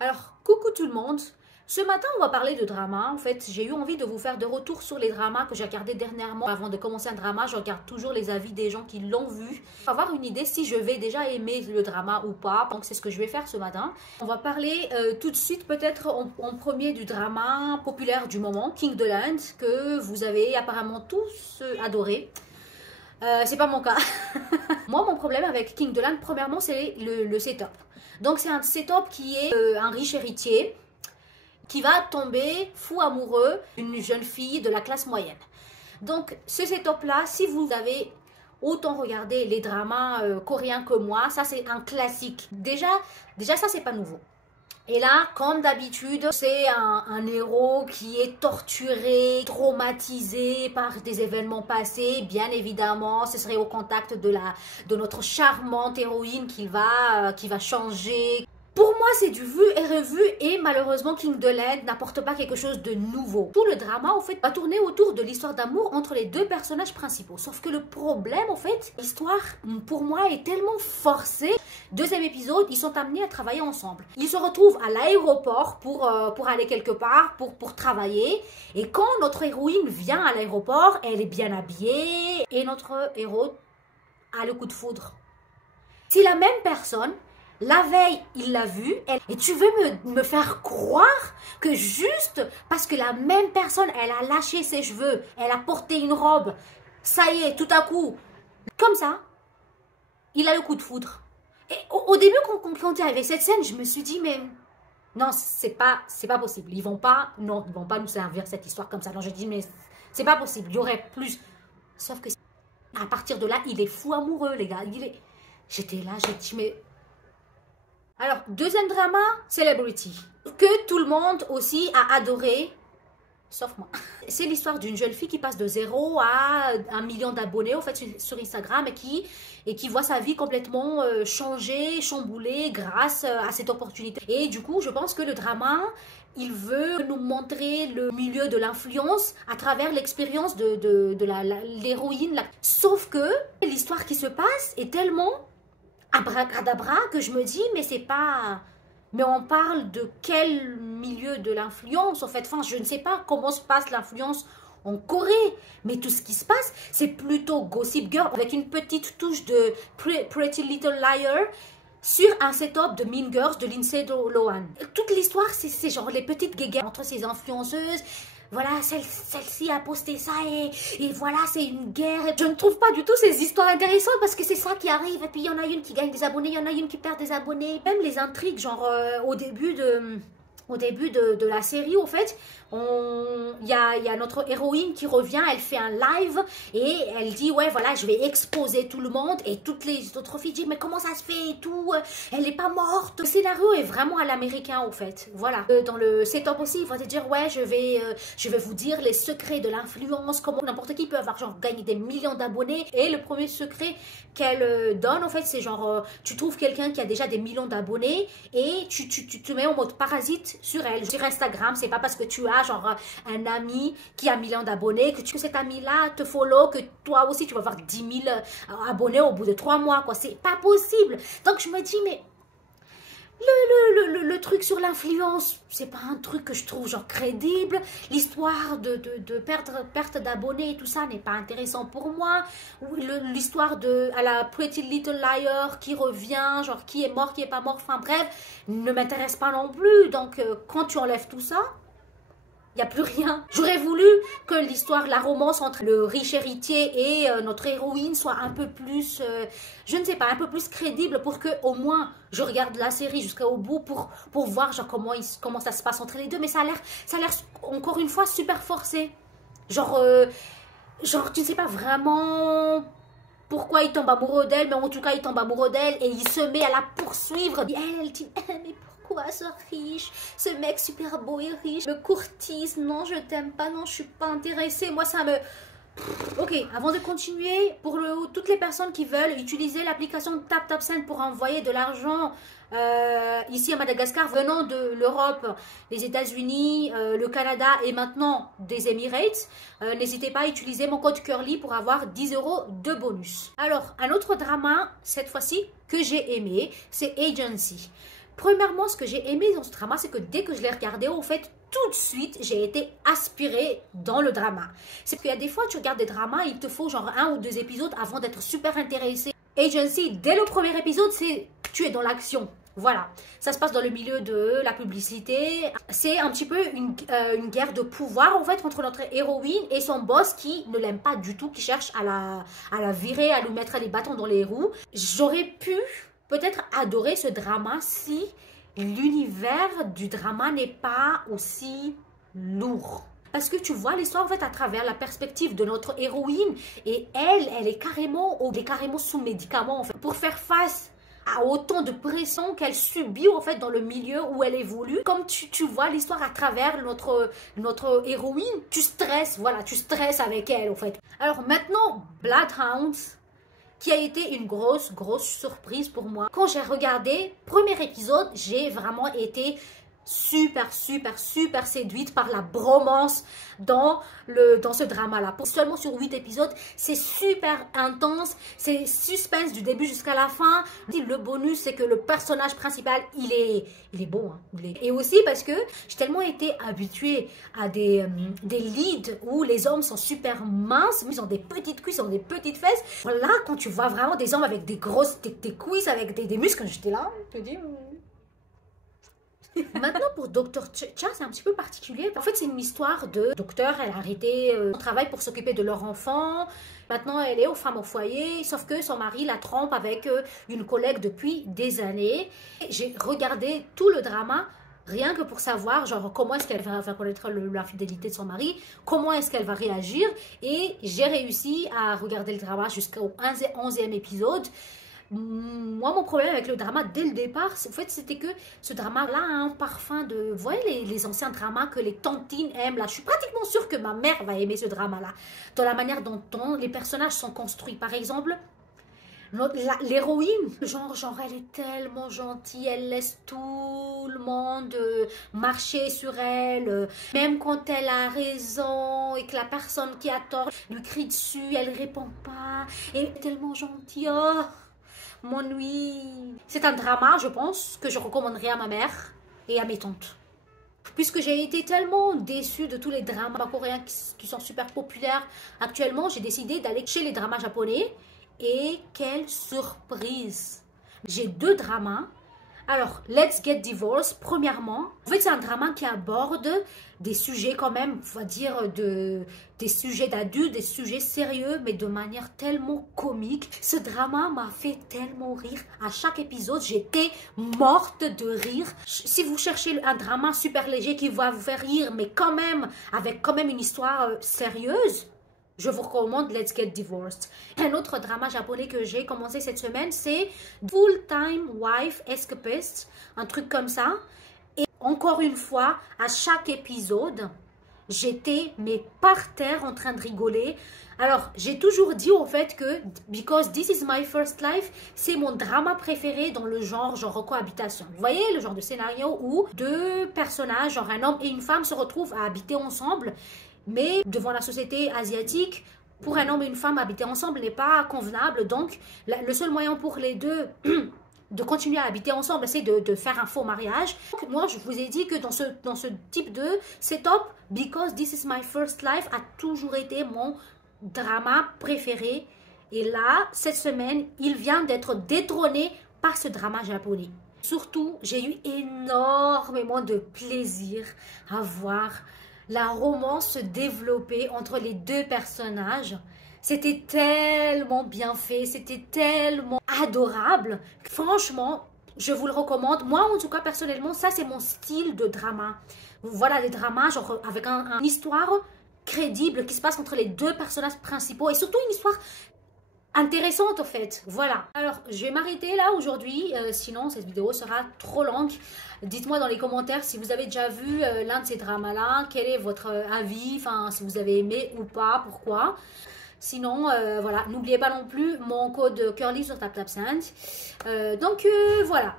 Alors, coucou tout le monde. Ce matin, on va parler de drama. En fait, j'ai eu envie de vous faire des retours sur les dramas que j'ai regardés dernièrement. Avant de commencer un drama, je regarde toujours les avis des gens qui l'ont vu. Pour avoir une idée si je vais déjà aimer le drama ou pas. Donc, c'est ce que je vais faire ce matin. On va parler tout de suite, peut-être en premier, du drama populaire du moment, King the Land, que vous avez apparemment tous adoré. C'est pas mon cas. Moi, mon problème avec King the Land, premièrement, c'est le setup. Donc, c'est un setup qui est un riche héritier qui va tomber fou amoureux d'une jeune fille de la classe moyenne. Donc, ce setup-là, si vous avez autant regardé les dramas coréens que moi, ça, c'est un classique. Déjà ça, c'est pas nouveau. Et là, comme d'habitude, c'est un héros qui est torturé, traumatisé par des événements passés. Bien évidemment, ce serait au contact de notre charmante héroïne qui va changer. Pour moi, c'est du vu et revu et malheureusement, King the Land n'apporte pas quelque chose de nouveau. Tout le drama, en fait, va tourner autour de l'histoire d'amour entre les deux personnages principaux. Sauf que le problème, en fait, l'histoire, pour moi, est tellement forcée. Deuxième épisode, ils sont amenés à travailler ensemble. Ils se retrouvent à l'aéroport pour aller quelque part, pour travailler. Et quand notre héroïne vient à l'aéroport, elle est bien habillée et notre héros a le coup de foudre. Si la même personne, la veille, il l'a vue, et tu veux me faire croire que juste parce que la même personne, elle a lâché ses cheveux, elle a porté une robe, ça y est, tout à coup, comme ça, il a le coup de foudre. Et au début, quand il y avait cette scène, je me suis dit, mais non, c'est pas possible. Ils vont pas nous servir cette histoire comme ça. Non, j'ai dit, mais c'est pas possible, il y aurait plus. Sauf que à partir de là, il est fou amoureux, les gars. J'étais là, j'ai dit, mais... Alors, deuxième drama, Celebrity, que tout le monde aussi a adoré, sauf moi. C'est l'histoire d'une jeune fille qui passe de 0 à 1 million d'abonnés en fait sur Instagram et qui voit sa vie complètement changer, chamboulée grâce à cette opportunité. Et du coup, je pense que le drama, il veut nous montrer le milieu de l'influence à travers l'expérience de l'héroïne. Sauf que l'histoire qui se passe est tellement abracadabra que je me dis, mais c'est pas... Mais on parle de quel milieu de l'influence en fait. Enfin, je ne sais pas comment se passe l'influence en Corée, mais tout ce qui se passe, c'est plutôt Gossip Girl avec une petite touche de Pretty Little Liar sur un setup de Mean Girls de Lindsay Lohan. Toute l'histoire, c'est genre les petites guéguerres entre ces influenceuses. Voilà, celle-ci a posté ça et voilà, c'est une guerre. Je ne trouve pas du tout ces histoires intéressantes parce que c'est ça qui arrive. Et puis, il y en a une qui gagne des abonnés, il y en a une qui perd des abonnés. Même les intrigues, genre au début de la série, en fait, il y a notre héroïne qui revient, elle fait un live et elle dit, ouais, voilà, je vais exposer tout le monde. Et toutes les autres filles disent, mais comment ça se fait et tout, elle n'est pas morte. Le scénario est vraiment à l'américain, en fait. Voilà. Dans le setup aussi, il va te dire, ouais, je vais vous dire les secrets de l'influence, comment n'importe qui peut avoir, genre, gagné des millions d'abonnés. Et le premier secret qu'elle donne, en fait, c'est genre, tu trouves quelqu'un qui a déjà des millions d'abonnés et tu te mets en mode parasite sur elle. Sur Instagram, c'est pas parce que tu as genre un ami qui a 1 million d'abonnés que cet ami-là te follow, que toi aussi tu vas avoir 10 000 abonnés au bout de 3 mois, quoi. C'est pas possible. Donc je me dis, mais le truc sur l'influence, c'est pas un truc que je trouve genre crédible. L'histoire de perte d'abonnés et tout ça n'est pas intéressant pour moi. L'histoire à la Pretty Little Liar qui revient, genre qui est mort, qui est pas mort, enfin bref, ne m'intéresse pas non plus. Donc quand tu enlèves tout ça, il n'y a plus rien. J'aurais voulu que l'histoire, la romance entre le riche héritier et notre héroïne soit un peu plus, je ne sais pas, un peu plus crédible pour que au moins je regarde la série jusqu'au bout pour voir genre comment ça se passe entre les deux. Mais ça a l'air encore une fois super forcé. Genre tu ne sais pas vraiment pourquoi il tombe amoureux d'elle, mais en tout cas il tombe amoureux d'elle et il se met à la poursuivre. Et elle dit, mais pourquoi ce riche, ce mec super beau et riche me courtise, non je t'aime pas, non je suis pas intéressée, moi ça me... Ok, avant de continuer, pour toutes les personnes qui veulent utiliser l'application TapTapSend pour envoyer de l'argent ici à Madagascar venant de l'Europe, les États-Unis, le Canada et maintenant des Emirates, n'hésitez pas à utiliser mon code Curly pour avoir 10 € de bonus. Alors, un autre drama, cette fois-ci, que j'ai aimé, c'est Agency. Premièrement, ce que j'ai aimé dans ce drama, c'est que dès que je l'ai regardé, en fait, tout de suite, j'ai été aspirée dans le drama. C'est qu'il y a des fois, tu regardes des dramas, il te faut genre 1 ou 2 épisodes avant d'être super intéressé. Agency, dès le premier épisode, tu es dans l'action. Voilà, ça se passe dans le milieu de la publicité. C'est un petit peu une guerre de pouvoir en fait entre notre héroïne et son boss qui ne l'aime pas du tout, qui cherche à la virer, à lui mettre des bâtons dans les roues. J'aurais pu peut-être adorer ce drama si l'univers du drama n'est pas aussi lourd. Parce que tu vois l'histoire en fait à travers la perspective de notre héroïne et elle est carrément sous médicaments en fait, pour faire face à autant de pression qu'elle subit en fait dans le milieu où elle évolue. Comme tu vois l'histoire à travers notre héroïne, tu stresses, voilà, tu stresses avec elle en fait. Alors maintenant, Bloodhounds, qui a été une grosse surprise pour moi. Quand j'ai regardé premier épisode, j'ai vraiment été super séduite par la bromance dans ce drama-là. Seulement sur 8 épisodes, c'est super intense, c'est suspense du début jusqu'à la fin. Le bonus, c'est que le personnage principal, il est bon. Hein. Et aussi parce que j'ai tellement été habituée à des leads où les hommes sont super minces, mais ils ont des petites cuisses, ils ont des petites fesses. Voilà, quand tu vois vraiment des hommes avec des grosses des cuisses, avec des muscles, j'étais là, je te dis... Maintenant, pour Dr. Cha, c'est un petit peu particulier. En fait, c'est une histoire de docteur. Elle a arrêté son travail pour s'occuper de leur enfant. Maintenant, elle est aux femmes au foyer. Sauf que son mari la trompe avec une collègue depuis des années. J'ai regardé tout le drama rien que pour savoir genre comment est-ce qu'elle va connaître l'infidélité de son mari, comment est-ce qu'elle va réagir. Et j'ai réussi à regarder le drama jusqu'au 11e épisode. Moi, mon problème avec le drama dès le départ, en fait, c'était que ce drama-là a un parfum de... Vous voyez les anciens dramas que les tantines aiment là. Je suis pratiquement sûre que ma mère va aimer ce drama-là. Dans la manière dont les personnages sont construits. Par exemple, l'héroïne, genre, elle est tellement gentille. Elle laisse tout le monde marcher sur elle. Même quand elle a raison et que la personne qui a tort lui crie dessus, elle répond pas. Elle est tellement gentille. Oh, mon nuit. C'est un drama, je pense, que je recommanderais à ma mère et à mes tantes. Puisque j'ai été tellement déçue de tous les dramas coréens qui sont super populaires actuellement, j'ai décidé d'aller chez les dramas japonais. Et quelle surprise! J'ai 2 dramas. Alors, Let's Get Divorced, premièrement. En fait, c'est un drama qui aborde des sujets quand même, on va dire, des sujets d'adultes, des sujets sérieux, mais de manière tellement comique. Ce drama m'a fait tellement rire. À chaque épisode, j'étais morte de rire. Si vous cherchez un drama super léger qui va vous faire rire, mais quand même, avec quand même une histoire sérieuse, je vous recommande Let's Get Divorced. Un autre drama japonais que j'ai commencé cette semaine, c'est Full Time Wife Escapist, un truc comme ça. Et encore une fois, à chaque épisode, j'étais par terre en train de rigoler. Alors, j'ai toujours dit en fait que Because This Is My First Life, c'est mon drama préféré dans le genre cohabitation. Vous voyez le genre de scénario où 2 personnages, genre un homme et une femme, se retrouvent à habiter ensemble. Mais devant la société asiatique, pour un homme et une femme habiter ensemble n'est pas convenable. Donc, le seul moyen pour les deux de continuer à habiter ensemble, c'est de faire un faux mariage. Donc, moi, je vous ai dit que dans ce type de setup, Because This Is My First Life a toujours été mon drama préféré. Et là, cette semaine, il vient d'être détrôné par ce drama japonais. Surtout, j'ai eu énormément de plaisir à voir la romance se développer entre les 2 personnages. C'était tellement bien fait, c'était tellement adorable. Franchement, je vous le recommande. Moi, en tout cas, personnellement, ça, c'est mon style de drama. Voilà, des dramas genre avec une histoire crédible qui se passe entre les 2 personnages principaux et surtout une histoire intéressante, au fait. Voilà. Alors, je vais m'arrêter là aujourd'hui. Sinon, cette vidéo sera trop longue. Dites-moi dans les commentaires si vous avez déjà vu l'un de ces dramas-là. Quel est votre avis? Enfin, si vous avez aimé ou pas, pourquoi? Sinon, voilà. N'oubliez pas non plus mon code Curly sur TapTapSend. Donc, voilà.